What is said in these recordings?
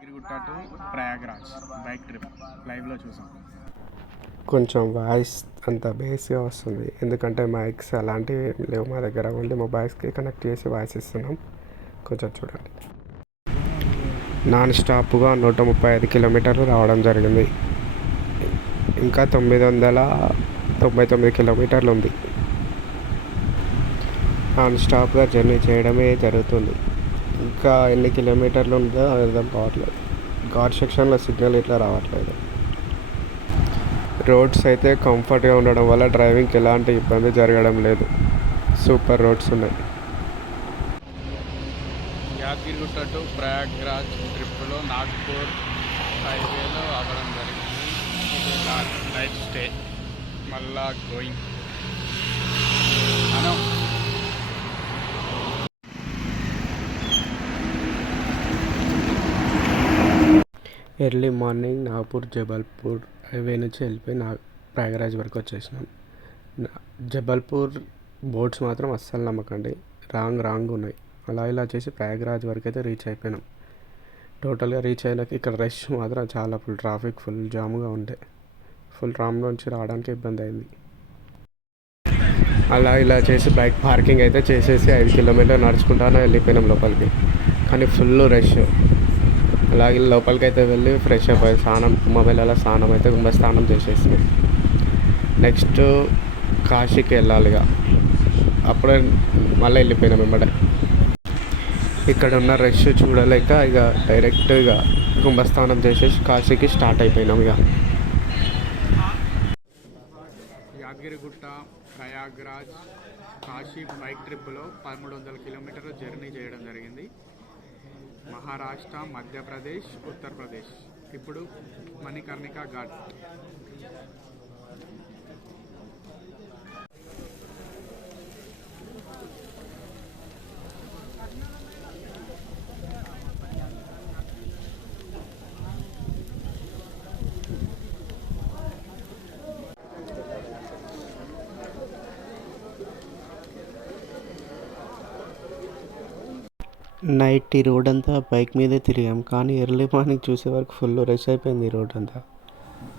గిరిగుట్ట to Prayagraj bike trip లైవ్లో చూసాం. కొంచెం వాయిస్ అంత బేస్గా వస్తుంది, ఎందుకంటే మైక్స్ అలాంటివి లేవు మా దగ్గర. ఓన్లీ మొబైల్స్కి కనెక్ట్ చేసి వాయిస్ ఇస్తున్నాం. కొంచెం చూడండి. నాన్ స్టాప్గా 135 కిలోమీటర్లు రావడం జరిగింది. ఇంకా 999 కిలోమీటర్లు ఉంది. నాన్ స్టాప్గా జర్నీ చేయడమే జరుగుతుంది. ఇంకా ఎన్ని కిలోమీటర్లు ఉందో అర్థం కావట్లేదు. ఘాట్ సెక్షన్లో సిగ్నల్ ఇట్లా రావట్లేదు. రోడ్స్ అయితే కంఫర్ట్గా ఉండడం వల్ల డ్రైవింగ్కి ఎలాంటి ఇబ్బంది జరగడం లేదు. సూపర్ రోడ్స్ ఉన్నాయి. యాదగిరిగుట్ట టు ప్రయాగ్రాజ్ ట్రిప్లో నాగ్పూర్ హైవేలో ఆగడం జరిగింది. ఇది నైట్ స్టే, మళ్ళా గోయింగ్ మనం. Early morning Nagpur Jabalpur highway నుంచి వెళ్ళిపోయి ప్రయాగరాజ్ వరకు వచ్చేసినాం. జబల్పూర్ బోర్డ్స్ మాత్రం అస్సలు నమ్మకండి, రాంగ్ ఉన్నాయి. అలా ఇలా చేసి ప్రయాగరాజ్ వరకు అయితే రీచ్ అయిపోయినాం. టోటల్గా రీచ్ అయినాక ఇక్కడ రష్ మాత్రం చాలా ట్రాఫిక్ ఫుల్ జామ్గా ఉండే. ఫుల్ రామ్లోంచి రావడానికి ఇబ్బంది అయింది. అలా ఇలా చేసి బైక్ పార్కింగ్ అయితే చేసేసి 5 కిలోమీటర్లు నడుచుకుంటానే వెళ్ళిపోయినాం లోపలికి. కానీ ఫుల్ రష్. అలాగే లోపలికి అయితే వెళ్ళి ఫ్రెష్ అయిపోయి మొబైల్లో స్నానం అయితే కుంభస్నానం చేసేసి నెక్స్ట్ కాశీకి వెళ్ళాలి. అప్పుడే మళ్ళీ వెళ్ళిపోయినాం వెంబడే. ఇక్కడ ఉన్న రష్ చూడలేక డైరెక్ట్గా కుంభస్నానం చేసేసి కాశీకి స్టార్ట్ అయిపోయినాం. యాదగిరిగుట్ట ప్రయాగ్రాజ్ కాశీ బైక్ ట్రిప్లో 1300 కిలోమీటర్లు జర్నీ చేయడం జరిగింది. మహారాష్ట్ర, మధ్యప్రదేశ్, ఉత్తరప్రదేశ్. ఇప్పుడు మణికర్ణికా ఘాట్. నైట్ ఈ రోడ్ అంతా బైక్ మీదే తిరిగాం, కానీ ఎర్లీ మార్నింగ్ చూసే వరకు ఫుల్ రష్ అయిపోయింది ఈ రోడ్ అంతా.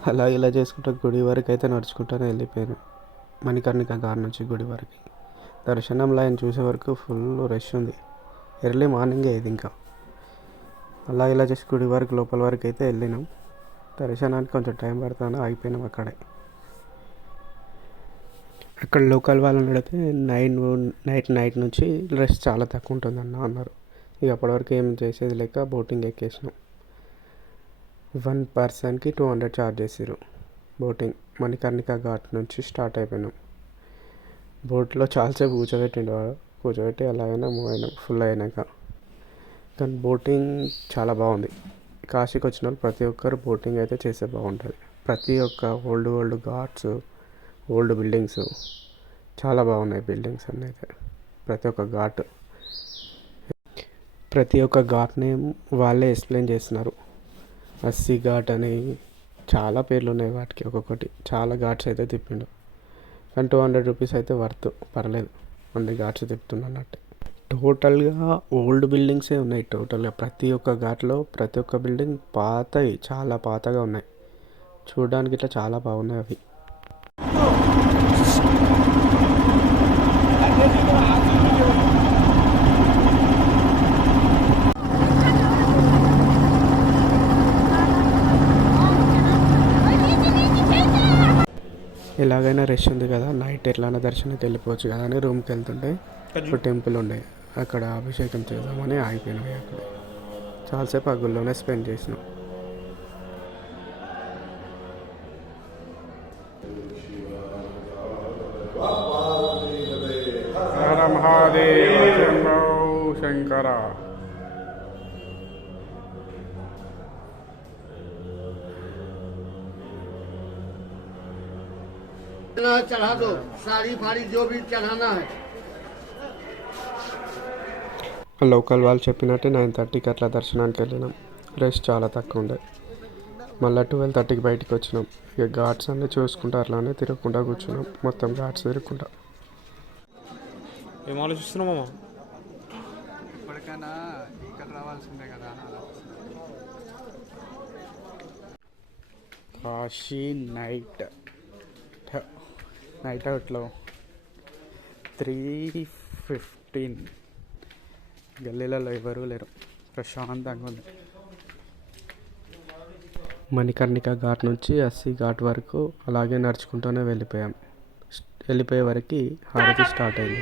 అలా ఇలా చేసుకుంటూ గుడి వరకు అయితే నడుచుకుంటూనే వెళ్ళిపోయాను. మణికర్ణిక ఘాట్ నుంచి గుడి వరకు దర్శనం లైన్ చూసే వరకు ఫుల్ రష్ ఉంది. ఎర్లీ మార్నింగే ఇది. ఇంకా అలా ఇలా చేసి గుడి వరకు లోపల వరకు అయితే వెళ్ళినాం. దర్శనానికి కొంచెం టైం పడుతుందని ఆగిపోయినాం అక్కడే. అక్కడ లోకల్ వాళ్ళని అడిగితే నైట్ నుంచి రష్ చాలా తక్కువ ఉంటుందన్న అన్నారు. ఇక అప్పటివరకు ఏం చేసేది లేక బోటింగ్ ఎక్కేసినాం. 1 పర్సన్కి 200 ఛార్జ్ చేసారు బోటింగ్. మణికర్ణిక ఘాట్ నుంచి స్టార్ట్ అయిపోయినాం. బోట్లో చాలాసేపు కూర్చోబెట్టి అలాగైనా మూవ్ అయినాం ఫుల్ అయినాక. కానీ బోటింగ్ చాలా బాగుంది. కాశీకి వచ్చిన వాళ్ళు ప్రతి ఒక్కరు బోటింగ్ అయితే చేస్తే బాగుంటుంది. ప్రతి ఒక్క ఓల్డ్ ఘాట్స్, ఓల్డ్ బిల్డింగ్స్ చాలా బాగున్నాయి. బిల్డింగ్స్ అన్నీ అయితే ప్రతి ఒక్క ఘాట్ని వాళ్ళే ఎక్స్ప్లెయిన్ చేస్తున్నారు. 80 ఘాట్ అని చాలా పేర్లు ఉన్నాయి వాటికి, ఒక్కొక్కటి చాలా ఘాట్స్ అయితే తిప్పిండు. కానీ 200 రూపీస్ అయితే వర్త్, పర్లేదు. అన్ని ఘాట్స్ తిప్పుతున్నట్టు. టోటల్గా ఓల్డ్ బిల్డింగ్సే ఉన్నాయి. టోటల్గా ప్రతి ఒక్క ఘాట్లో ప్రతి ఒక్క బిల్డింగ్ పాతవి, చాలా పాతగా ఉన్నాయి. చూడడానికి ఇట్లా చాలా బాగున్నాయి అవి. ఎలాగైనా రష్ ఉంది కదా, నైట్ ఎట్లైనా దర్శనానికి వెళ్ళిపోవచ్చు కదా అని రూమ్కి వెళ్తుంటే ఒక టెంపుల్ ఉండే, అక్కడ అభిషేకం చేద్దామని ఆగిపోయినాయి. అక్కడ చాలాసేపు ఆ గుళ్ళోనే స్పెండ్ చేసినాం. శంకర चढ़ा दो, साड़ी फाड़ी जो भी चढ़ाना है. లోకల్ వాళ్ళు చెప్పినట్టే 9:30కి అట్లా దర్శనానికి వెళ్ళినాం. రష్ చాలా తక్కువ ఉండే. మళ్ళీ 12:30కి బయటికి వచ్చినాం. ఇక ఘాట్స్ అన్నీ చూసుకుంటూ అట్లానే తిరగకుండా కూర్చున్నాం. మొత్తం ఘాట్స్ తిరగకుండా. ఏం ఆలోచిస్తున్నామమ్మా? ఇప్పటికైనా ఇక్కడ రావాల్సిందే కదా అని ఆలోచిస్తున్నాను. కాశీ నైట్ అవుట్లో 3:15. గల్లీలలో ఎవరూ లేరు, ప్రశాంతంగా ఉంది. మణికర్ణిక ఘాట్ నుంచి అస్సీ ఘాట్ వరకు అలాగే నడుచుకుంటూనే వెళ్ళిపోయాం. వెళ్ళిపోయే వరకు హారతి స్టార్ట్ అయింది.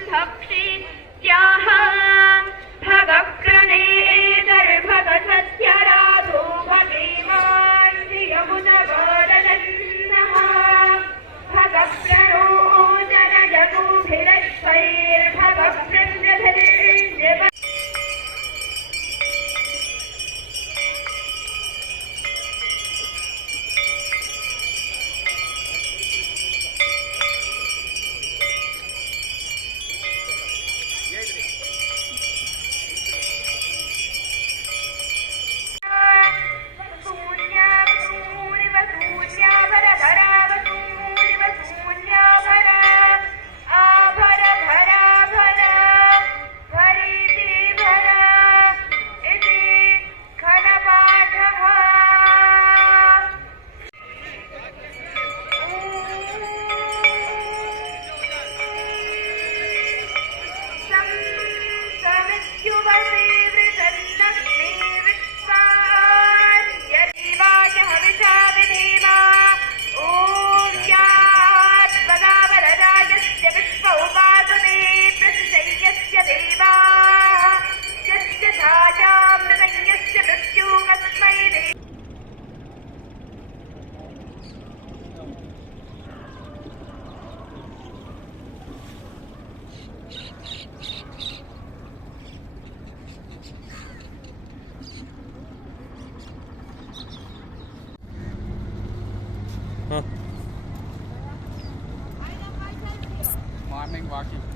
Morning walking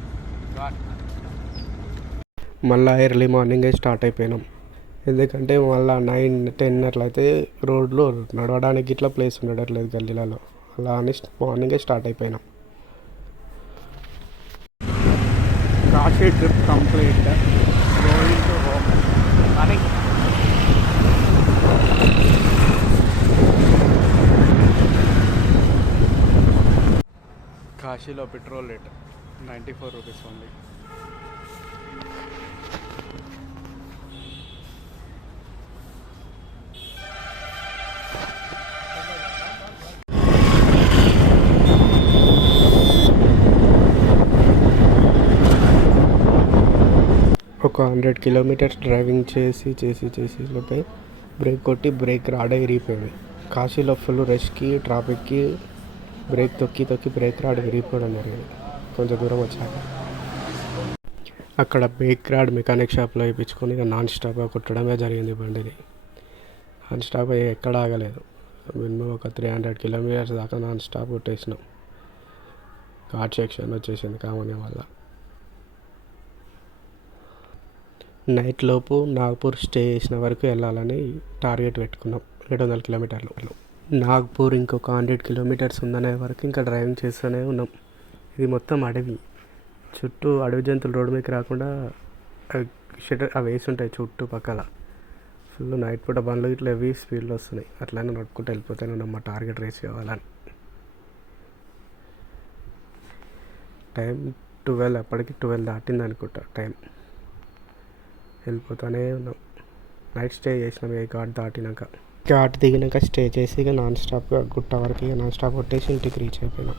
ghat. మళ్ళీ ఎర్లీ మార్నింగే స్టార్ట్ అయిపోయినాం. ఎందుకంటే మళ్ళీ 9-10 అట్లయితే రోడ్లో నడవడానికి ఇట్లా ప్లేస్ ఉండట్లేదు గల్లీలలో. అలా అని మార్నింగే స్టార్ట్ అయిపోయినాం. Kashi trip complete. Going to home. అని కాశీలో పెట్రోల్ రేట్ 94 రూపీస్ ఓన్లీ. ఒక 100 కిలోమీటర్స్ డ్రైవింగ్ చేసి లోపే బ్రేక్ కొట్టి బ్రేక్ రాడ్ విరిగిపోయింది. కాశీలో ఫుల్ రష్కి ట్రాఫిక్కి బ్రేక్ తొక్కి బ్రేక్ రాడ్ విరిగిపోవడం జరిగింది కొంచెం దూరం వచ్చాక. అక్కడ బ్రేక్ రాడ్ మెకానిక్ షాప్లో వేయించుకొని ఇక నాన్ స్టాప్గా కొట్టడమే జరిగింది బండిని. నాన్ స్టాప్ ఎక్కడ ఆగలేదు. మినిమం ఒక 300 కిలోమీటర్స్ దాకా నాన్ స్టాప్ కొట్టేసినాం. ఘాట్ సెక్షన్ వచ్చేసింది కామని వల్ల. నైట్ లోపు నాగ్పూర్ స్టే చేసిన వరకు వెళ్ళాలని టార్గెట్ పెట్టుకున్నాం. 700 కిలోమీటర్లు. నాగ్పూర్ ఇంకొక 100 కిలోమీటర్స్ ఉందనే వరకు ఇంకా డ్రైవింగ్ చేస్తూనే ఉన్నాం. ఇది మొత్తం అడవి. చుట్టూ అడవి జంతువులు రోడ్డు మీదకి రాకుండా అవి వేసి ఉంటాయి చుట్టుపక్కల. ఫుల్ నైట్ పూట బండ్లు ఇట్లా హెవీ స్పీడ్లో వస్తున్నాయి. అట్లానే నడుపుకుంటూ వెళ్ళిపోతూనే ఉన్నాం మా టార్గెట్ రీచ్ కావాలని. టైం 12, అప్పటికి 12 దాటింది అనుకుంటా టైం. వెళ్ళిపోతూనే ఉన్నాం. నైట్ స్టే చేసినాం ఏ ఘాట్ దాటినాక. ఘాట్ దిగినాక స్టే చేసి ఇక నాన్ స్టాప్గా గుట్ట వరకు ఇక నాన్ స్టాప్ కొట్టేసి ఇంటికి రీచ్ అయిపోయినాం.